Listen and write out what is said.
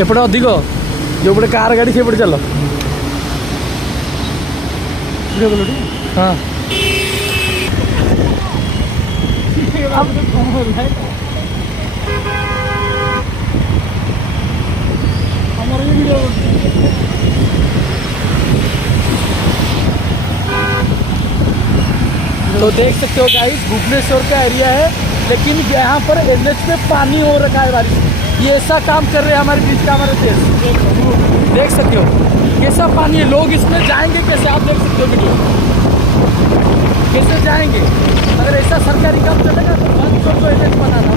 एपटे अधिक जो पटे कार गाड़ी से पटे चल हाँ तो देख सकते हो गाइस भुवनेश्वर का एरिया है, लेकिन यहाँ पर एनएच पे पानी हो रखा है बारिश। ये ऐसा काम कर रहे हैं हमारे बीच का हमारे देश, देख सकते हो कैसा पानी है। लोग इसमें जाएंगे कैसे, आप देख सकते हो वीडियो कैसे जाएंगे। अगर ऐसा सरकारी काम चलेगा तो 500 एनएच बनाना।